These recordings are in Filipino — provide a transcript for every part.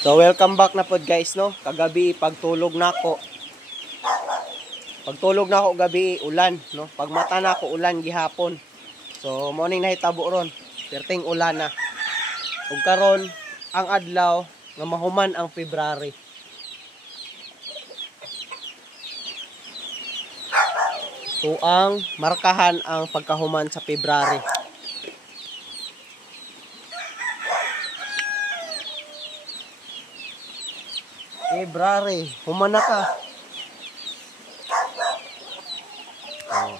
So welcome back na pod guys no. Kagabi pagtulog nako. Pagtulog nako gabi ulan no. Pagmata nako ulan gihapon. So morning nahitabo ron. Perting ulan na. Ug karon ang adlaw nga mahuman ang February. So ang markahan ang pagkahuman sa February. February, human na ka. Oh.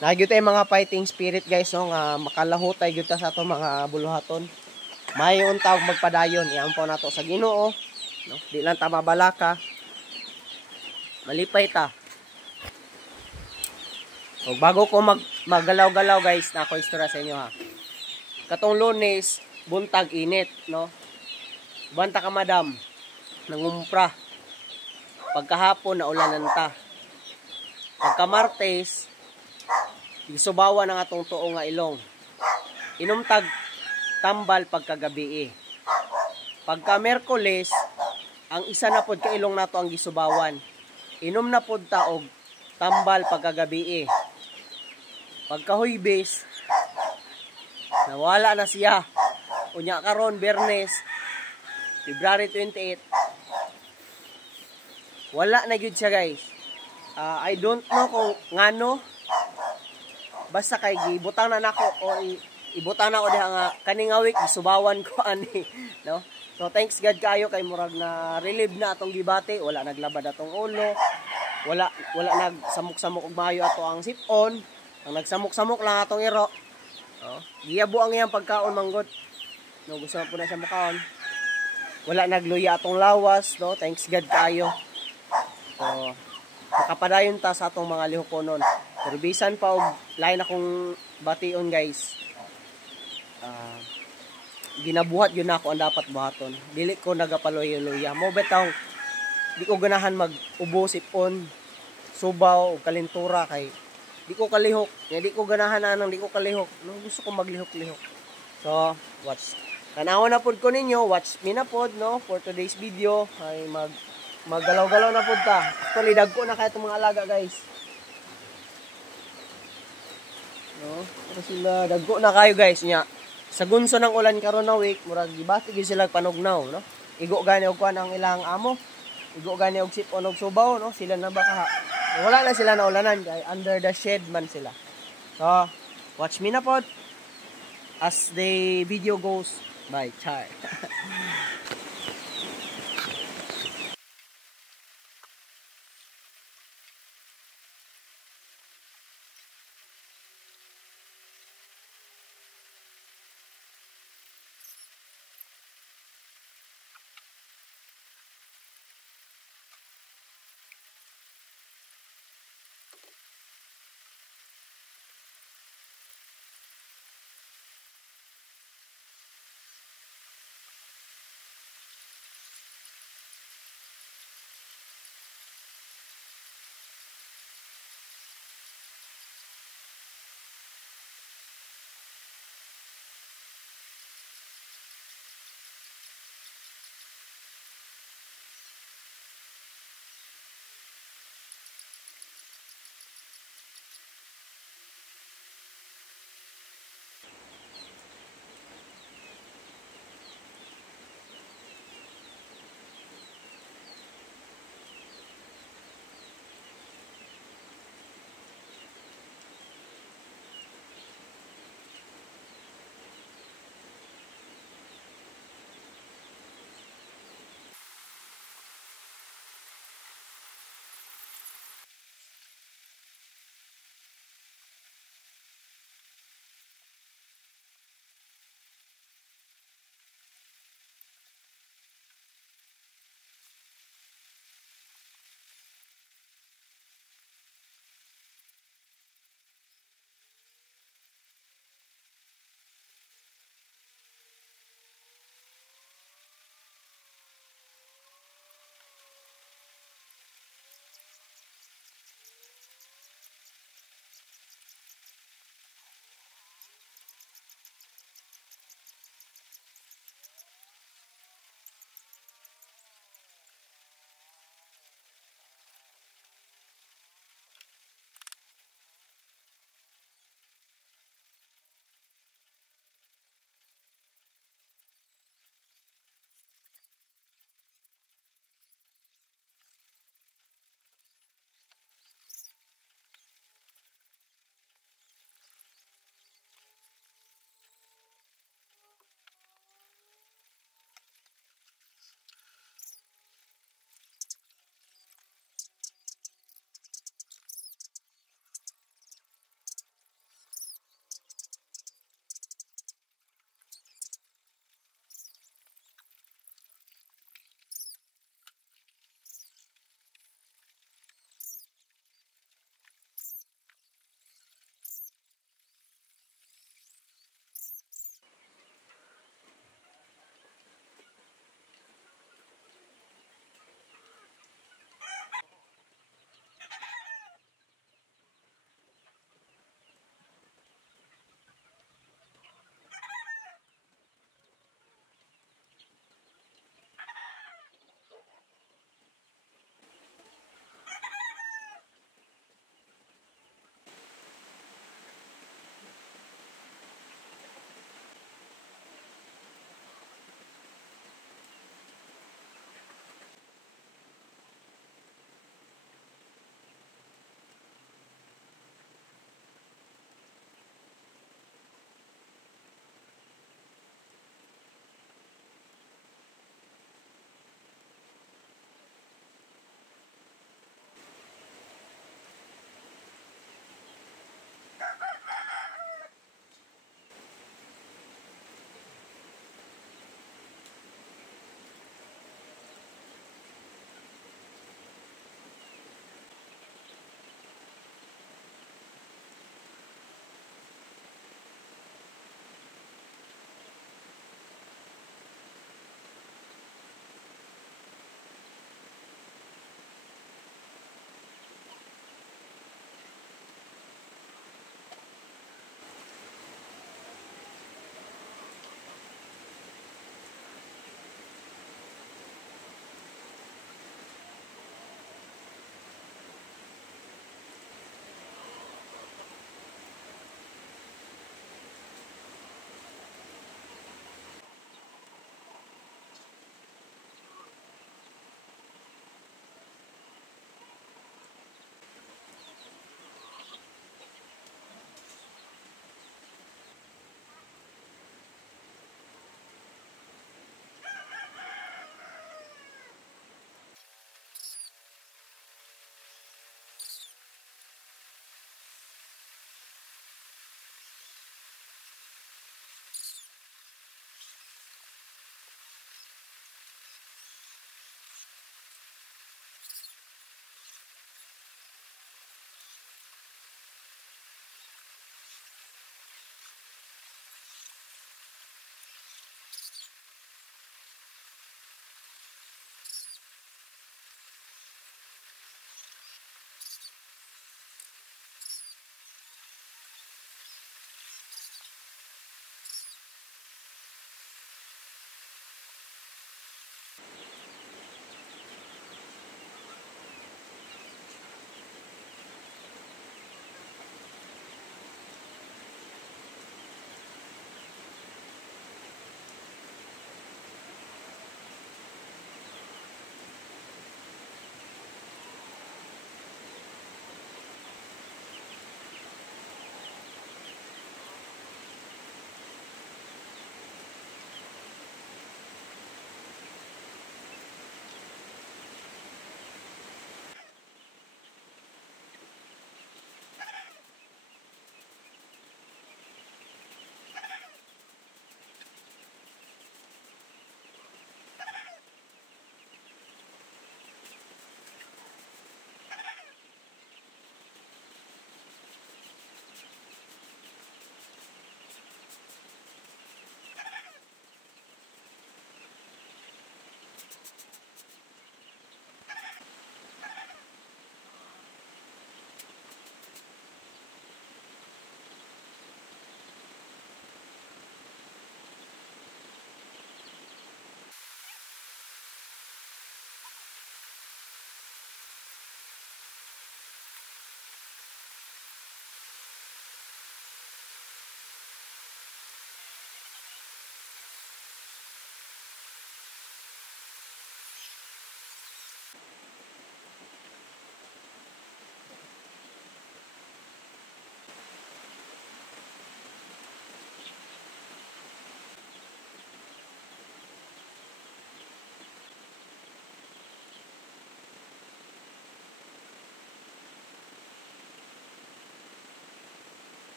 Nagyo tay mga fighting spirit guys no nga makalaho tay gyud ta sa ato mga buluhaton. Mayon tawag magpadayon iampaw nato sa Ginoo no. Di lang ta mabalaka. Malipay ta. O bago ko maggalaw-galaw guys, na ako istorya sa inyo ha. Katong Lunes, buntag init no. Banta ka madam. Nangumpra. Pagkahapon na ulanan ta. Pagka Martes, isubawa ng atong tuo nga ilong. Inumtag tambal pagkagabi. Pagka Merkules, ang isa na pod ka ilong nato ang gisubawan. Inom na pod ta og tambal pagkagabi. Pagka Huwebes, nawala na siya. Unya karon Biyernes, February 28. Wala na gyud siya guys. I don't know kung ngano. Basta kay gibutang na nako o ibutang na ko diha nga kaning week gisubawan ko ani, no? So thanks God kaayo kay murag na relieve na atong gibati, wala naglabad atong ulo. Wala nagsamok-samok og maayo ato ang sipon. Ang nagsamok-samok lang atong iro. Oh, giyabo ang iyang pagkaon manggod. No, gusto na po na siya mukaon. Wala nagluya atong lawas, no? Thanks God kaayo. So, makapadayon ta sa atong mga lihukonon. Pero bisan pa og lain akong bation guys. Ginabuhat yun ako ang dapat buhaton. Dili ko nagapaloy-luya. Mo betaw di ko ganahan mag-ubo sipon, subaw o kalintura kay di ko kalihok. Di ko ganahan anang di ko kalihok. No, gusto ko maglihok-lihok. So, watch. Tanawan na pod ko ninyo, watch me na pod no for today's video ay maggalaw-galaw na pod ta. Actually dagko na kay itong mga alaga guys. No, pero sila dagko na kayo guys nya. Sa gunso ng ulan karon na week, murag gibati gyud sila panugnaw, no. Igo gani og kuan ang ilang amo. Igo gani og sipon og subaw, no. Sila na baka wala na sila na ulanan kay under the shed man sila. So, watch me na pod as the video goes by. Char.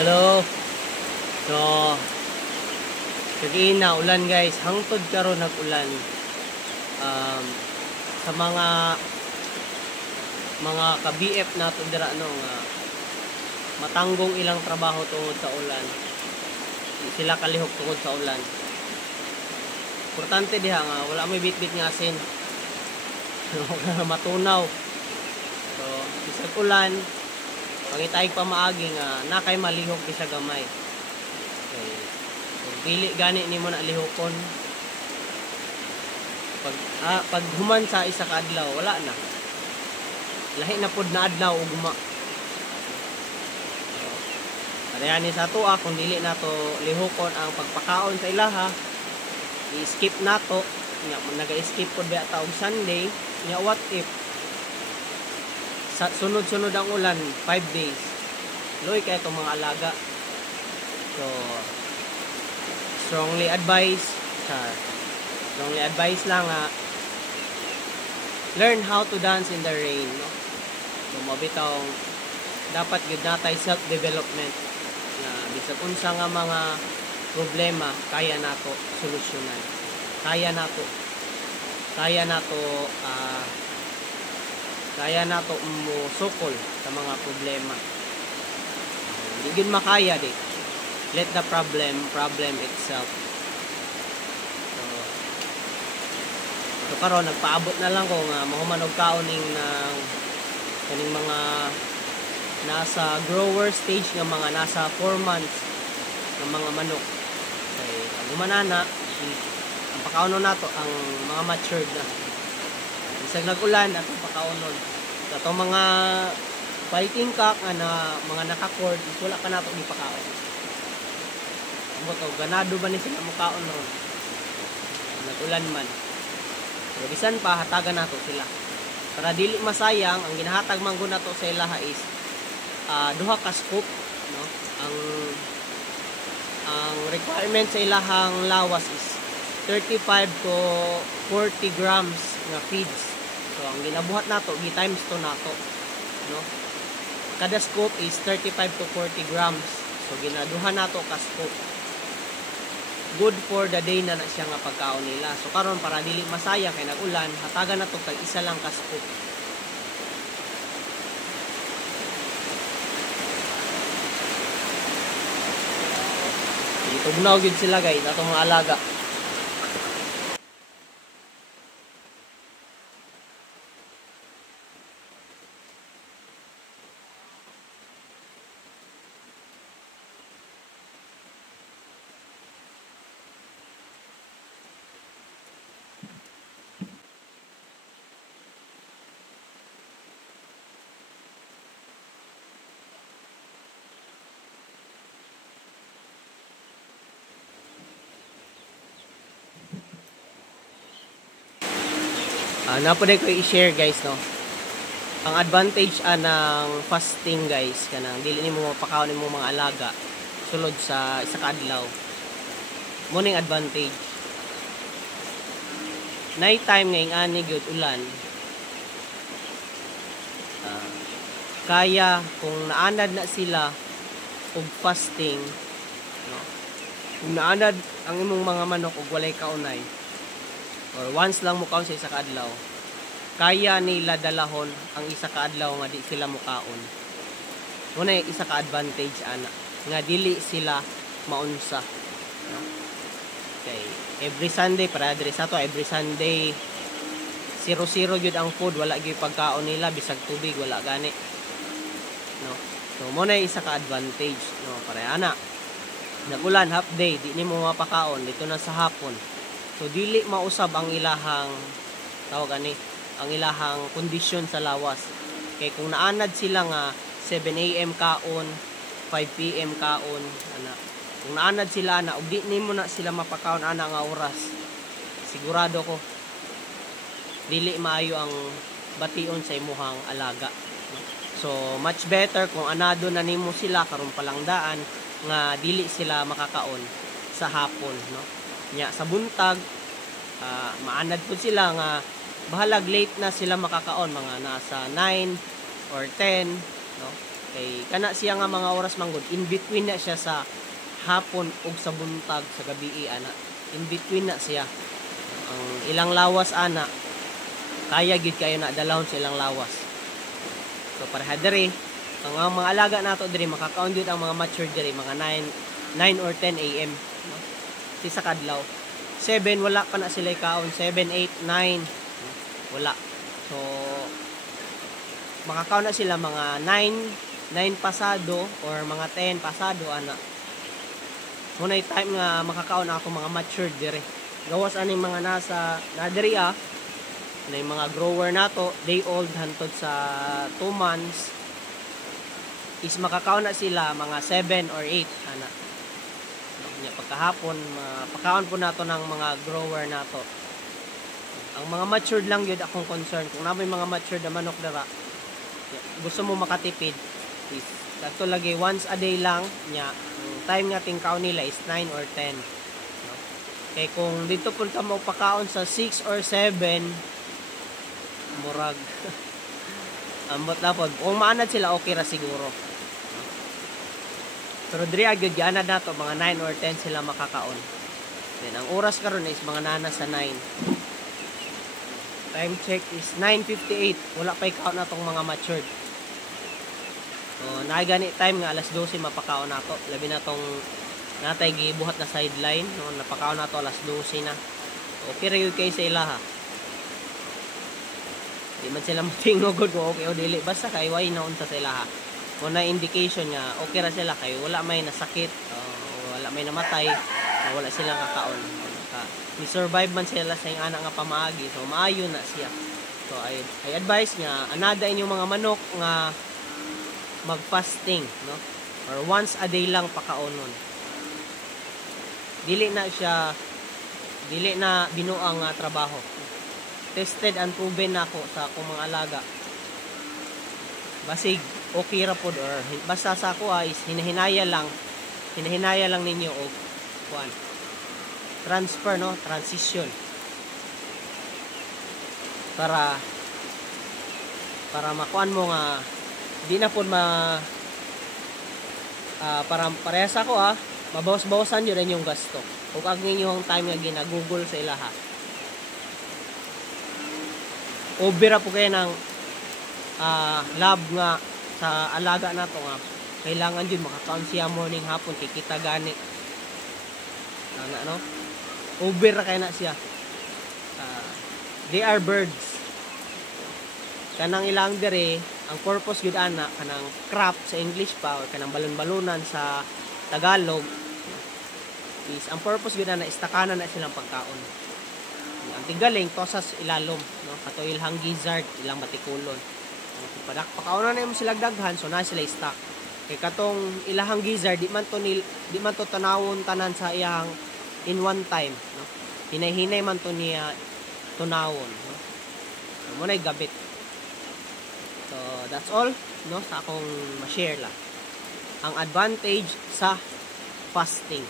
Hello. So kagina ulan guys, hangtod karon nag-ulan. Sa mga ka-BF nato dira nga matanggong ilang trabaho tungod sa ulan. Sila kalihok tungod sa ulan. Importante diha nga wala may bitbit nga asin. Matunaw. So bisag ulan, pangitayog pa maagi nga nakay malihok di siya gamay. Okay. So dili gani nimo na lihokon. Pag human sa isa ka adlaw, wala na. Lahi na pod na adlaw ug guma. Parehani sa tuwa kung dili nato lihokon ang pagpakaon sa ilaha, i-skip nato. Nya naga-skip pod ba ta og Sunday, nya what if sa sunod-sunod ang ulan 5 days. Loy kay itong mga alaga. So strongly advise lang learn how to dance in the rain, no? So mabitaw dapat gyud natay self-development na bisag unsa nga mga problema kaya nato solusyonan. Kaya nato musukol sa mga problema. Hindi gyud makaya di. Let the problem itself. So karon nagpaabot na lang ko nga mahuman og kauning ng kaning mga nasa grower stage nga mga nasa 4 months ng mga manok. Kay ang humanana ang pakaunon nato ang mga matured na. Bisag nag-ulan atong pakaunon. Atong mga fighting cock na mga naka-cord wala ka nato gipakaon. Buto ganado ba ni sila mukaon ron? Nag-ulan man. So, bisan pa hatagan nato sila. Para dili masayang ang ginahatag man gud nato sa ilaha is duha ka scoop, no? Ang requirement sa ilahang lawas is 35 to 40 grams nga feeds. So ang ginabuhat nato gi times 2 nato, no? Kada scoop is 35 to 40 grams. So ginaduha nato ka scoop. Good for the day na siya nga pagkaon nila. So karon para dili masayang kay nag-ulan, hatagan nato tag isa lang ka scoop. Tugnaw gyud sila guys atong mga alaga. Napunay ko i-share guys, no? Ang advantage ng fasting guys, kanang dili nimo mapakaon nimo mga alaga sulod sa isa ka adlaw. Mo ning advantage. Night time ngayong ani gyud ulan. Kaya kung naanad na sila og fasting, no? Kung naanad ang imong mga manok og walay kaunay, or once lang mo kaon sa isa ka adlaw, kaya nila dalahon ang isa ka adlaw nga di sila mukaon. Muna isa ka advantage ana nga dili sila maunsa, no? Okay, every Sunday para diri sa to every Sunday 0-0 gyud ang food, wala gyud pagkaon nila bisag tubig wala gani, no? So muna isa ka advantage, no? Para ana nagulan half day di nimo mapakaon dito na sa hapon. So dili mausab ang ilahang tawag ani ang ilahang kondisyon sa lawas. Kay kung naanad sila nga 7 AM kaon, 5 PM kaon, ana. Kung naanad sila na ug di nimo na sila mapakaon ana nga oras, sigurado ko dili maayo ang bation sa imuhang alaga. So much better kung anado na nimo sila karon palang daan nga dili sila makakaon sa hapon, no? Nya sa buntag maanad po sila nga bahalag late na sila makakaon, mga nasa 9 or 10, no? Kay kana siya nga mga oras manggod, in between na siya sa hapon ug sa buntag sa gabi ana. In between na siya. Ang ilang lawas ana kaya gid kayo na dalahon sa ilang lawas. So para diri ang mga alaga nato diri makakaon gyud ang mga mature diri mga 9 or 10 AM no? Si sa kadlaw 7 wala pa na sila kaon, 7, 8, 9 wala. So makakaon na sila mga 9 pasado or mga 10 pasado ana. Munay time nga makakaon na ako mga mature dire. Gawas ani mga nasa na diri na yung mga grower nato day old hantod sa 2 months is makakaon na sila mga 7 or 8 ana. Pagkahapon pakaon po nato ng mga grower nato. Ang mga matured lang yun akong concern. Kung na may mga matured na manok dara gusto mo makatipid is kato lagi once a day lang nya. Ang time nga tingkaw nila is 9 or 10 no? Kay kung dito po ka mo pakaon sa 6 or 7 murag ambot na po kung maanad sila okay ra siguro. Pero diri agad gianad nato mga 9 or 10 sila makakaon. Then ang oras karon is mga nana sa 9. Time check is 9:58. Wala pa ikaon na tong mga matured. So naigani time nga alas 12 mapakaon nato. Labi na tong natay gibuhat na sideline no napakaon nato alas 12 na. Okay ra gyud kay sa ilaha. Di man sila matingog kung okay o dili basta kay way na unta sa ilaha. Kung na indication nga okay ra sila kay wala may nasakit, wala may namatay, wala silang kakaon. Ni survive man sila sa yung anak nga pamaagi, so maayo na siya. So I advise nga anada inyong mga manok nga mag-fasting, no? Or once a day lang pakaonon. Dili na binuang trabaho. Tested and proven na ako sa akong mga alaga. Basig okay ra pod or basta sa ako is hinahinaya lang ninyo og kuan transfer no transition para makuan mo nga di na pod para parehas ako mabawas-bawasan yun yung gasto ug ang inyong time nga ginagugol sa ilaha obera po kayo ng lab nga sa alaga nato nga kailangan yun makakaon siya morning hapon kikita gani no over ra kay na siya they are birds kanang ilang dire ang purpose gud ana kanang crop sa English pa or kanang balon-balonan sa Tagalog is ang purpose gud ana istakanan na silang pagkaon ang tigaling tosas ilalom no kato ilhang gizzard ilang batikulon pakaunan na mo sila daghan so na sila stock kay katong ilahang gizzard di man to tanawon tanan sa iyang in one time no hinay-hinay man to niya tunawon no so, mo nay gabit so that's all no sa akong ma-share la ang advantage sa fasting.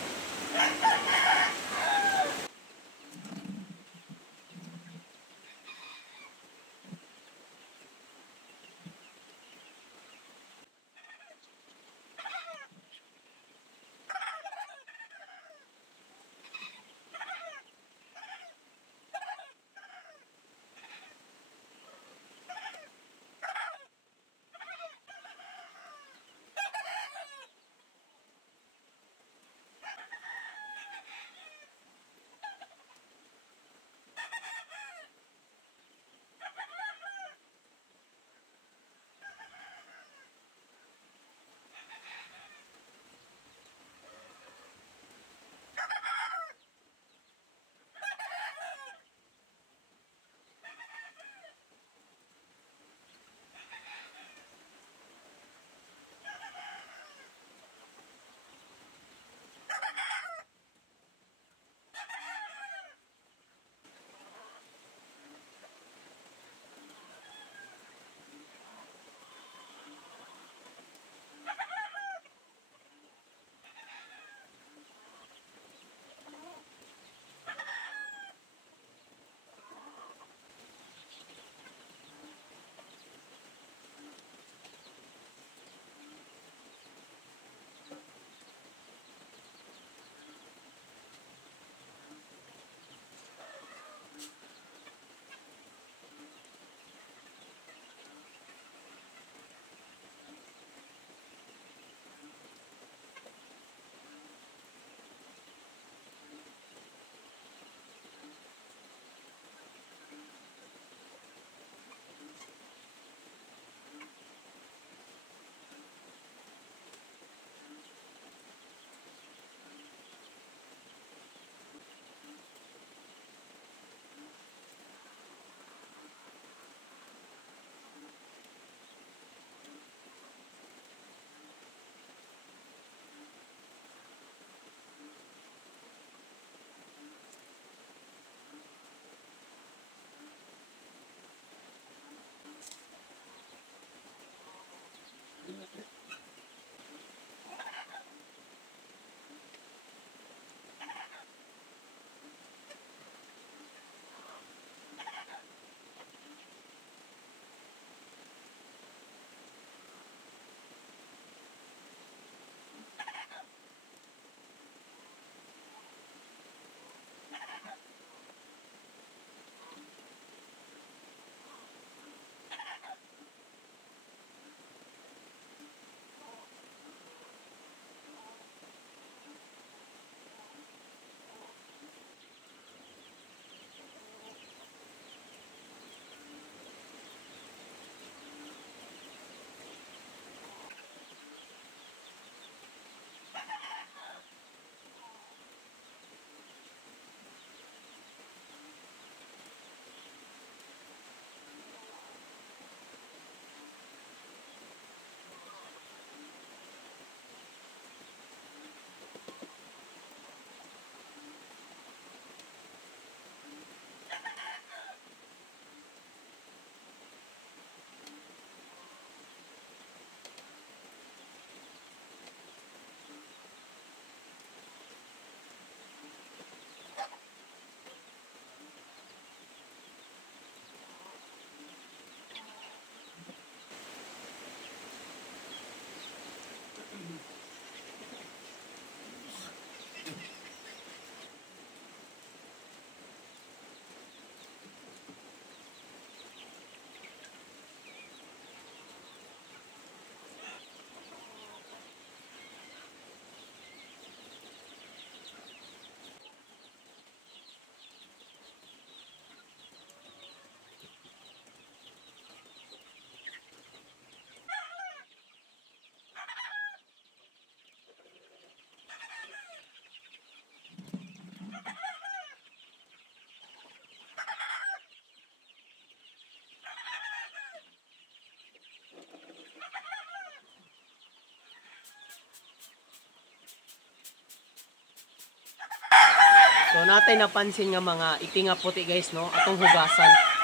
So natay napansin nga mga iting nga puti guys no, atong hugasan.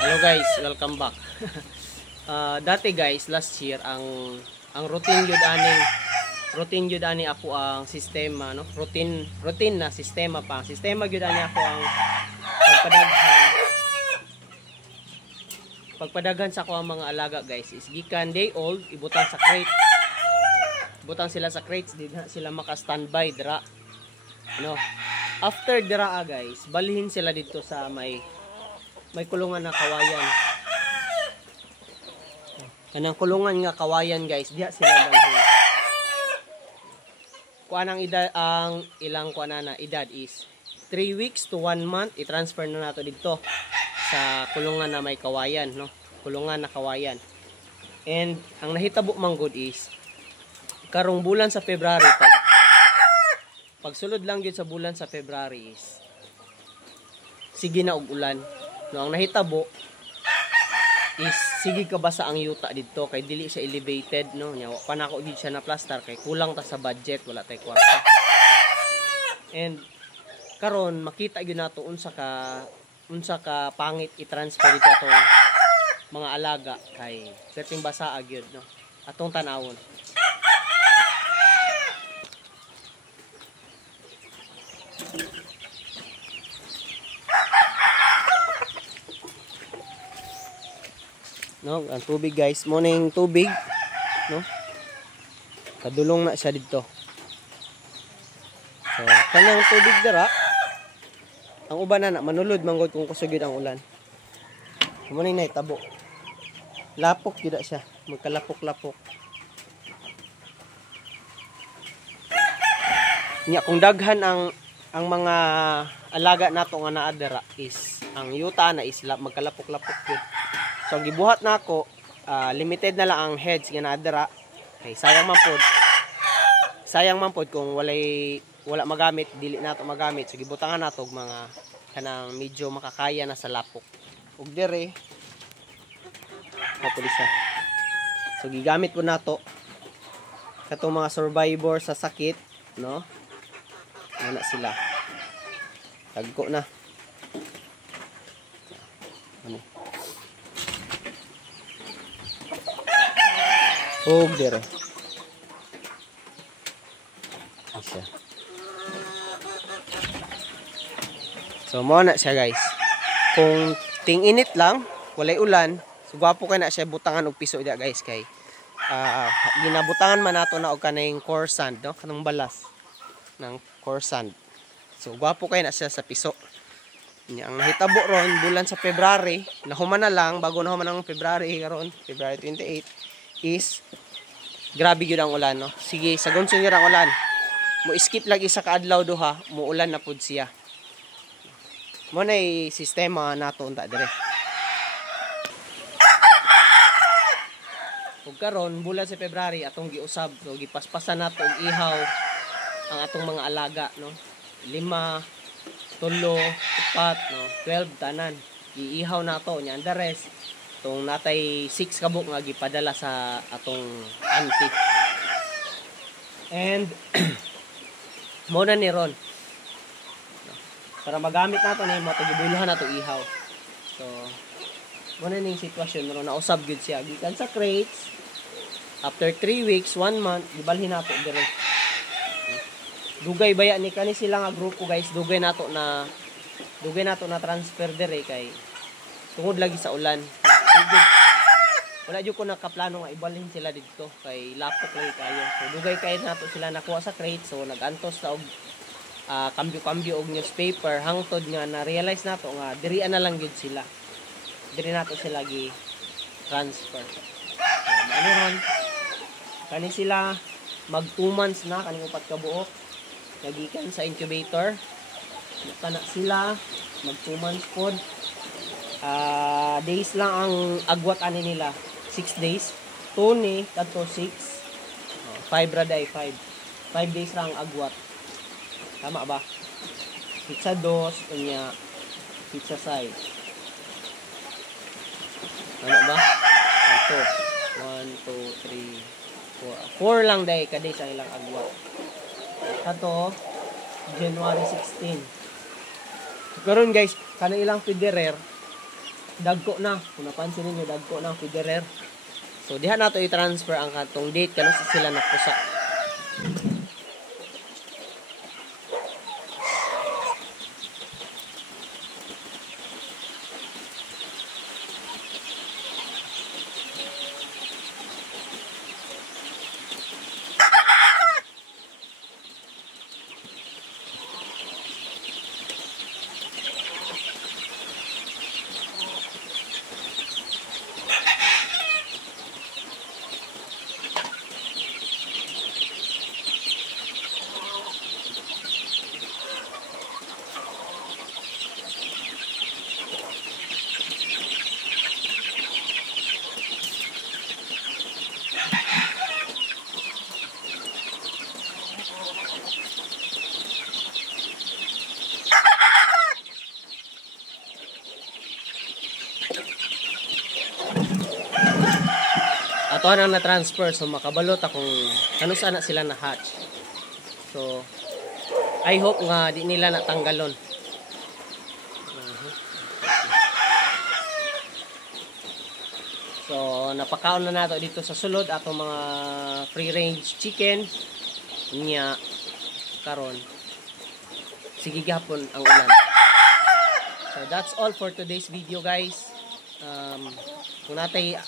Hello guys, welcome back. Dati guys, last year ang routine gyud ani ako ang sistema no. Routine na sistema pa. Sistema gyud ani ako ang pagpadaghan sa ako ang mga alaga guys is gikan day old ibutang sa crate. Ibutang sila sa crates, di na sila maka-standby dira. No. After dira guys, balhin sila dito sa may kulungan na kawayan. Kanang kulungan nga kawayan guys, diha sila dalhin. Kuan ang edad, ang ilang kuan na edad is 3 weeks to 1 month, i-transfer na nato dito sa kulungan na may kawayan, no? Kulungan na kawayan. And ang nahitabo man good is karong bulan sa February pagsulod lang gyud sa bulan sa February is sige na og ulan. No, ang nahitabo is sige ka basa ang yuta dito kay dili siya elevated no. Nya wa pa nako gid siya na plaster kay kulang ta sa budget, wala tay kwarta. And karon makita gyud nato unsa ka pangit i-transfer dito atong mga alaga kay perting basa gyud no. Atong tan-awon. No, ang tubig guys, morning tubig, no? Kadulong na siya dito. So, kanang tubig dira. Ang uban na manulod manggod kung kusugid ang ulan. Morning na itabo. Lapok gyud siya, magkalapok-lapok. Nya kung daghan ang mga alaga nato nga naa dira is ang yuta na is magkalapok-lapok gyud. So gibuhat na ako, limited na lang ang heads nga naadara. Okay, sayang man pod kung wala magamit, dili nato magamit. So gibutangan nato og mga kanang medyo makakaya na sa lapok. Ug dire siya. So gigamit po nato katong mga survivor sa sakit, no? Ana sila. Dagko na. Ano? Hug dire. Siya. So mo na siya guys. Kung ting-init lang, walay ulan, so gwapo kay na siya butangan og piso dia guys kay ginabutangan man nato na og kanang core sand, no? Kanang balas ng core sand. So gwapo kay na siya sa piso. Nya ang nahitabo ron bulan sa February, nahuman na lang bago nahuman ang February karon, February 28 is grabe gyud ang ulan, no? Sige, sagon sunyo ang ulan. Mo skip lagi sa kaadlaw duha, mo ulan na pud siya. Mo na sistema nato unta dire. Ug karon bulan sa February atong giusab, so gipaspasan nato og ihaw ang atong mga alaga, no? 5, 3, 4, no? 12 tanan. Giihaw nato nya and the rest tong natay 6 kabuk nga gipadala sa atong auntie. And mo na ni ron. Para magamit nato ni mo tagibuluhan nato ihaw. So mo na ning sitwasyon ron, nausab gyud siya gikan sa crates. After 3 weeks, 1 month, gibalhin nato dire. Dugay baya ni kani sila nga grupo guys, dugay nato na transfer dire kay tungod lagi sa ulan. Wala jud ko nakaplano nga ibalhin sila didto kay lapok lagi kayo. So dugay kay nato sila nakuha sa crate, so nagantos ta og kambyo-kambyo og newspaper hangtod nga na realize nato nga diri na lang gyud sila. Diri nato sila gi transfer. Ano ron? Kani sila mag 2 months na kaning upat ka buok. Nagikan sa incubator. Kana sila mag 2 months pod. Days lang ang agwat ani nila. 6 days. 2 ni kadto 6. 5 raday 5. 5 days lang ang agwat. Tama ba? Pizza 2 unya pizza side. Tama ba? Ito. 1, 2, 3, 4 lang day kaday sa ilang agwa. Kato January 16. Karon guys, kanang ilang Federer dagko na. Kung napansin niyo dagko na ang Federer. So diha nato i-transfer ang katong date kano sila nakusa. Ato na na-transfer, so makabalot akong ano sana sila na hatch. So I hope nga di nila natanggalon. So napakaon na nato dito sa sulod atong mga free range chicken nya karon. Sige gihapon ang ulan. So that's all for today's video guys. Kung natay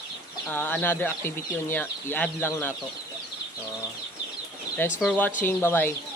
another activity niya, i-add lang nato. So thanks for watching. Bye bye.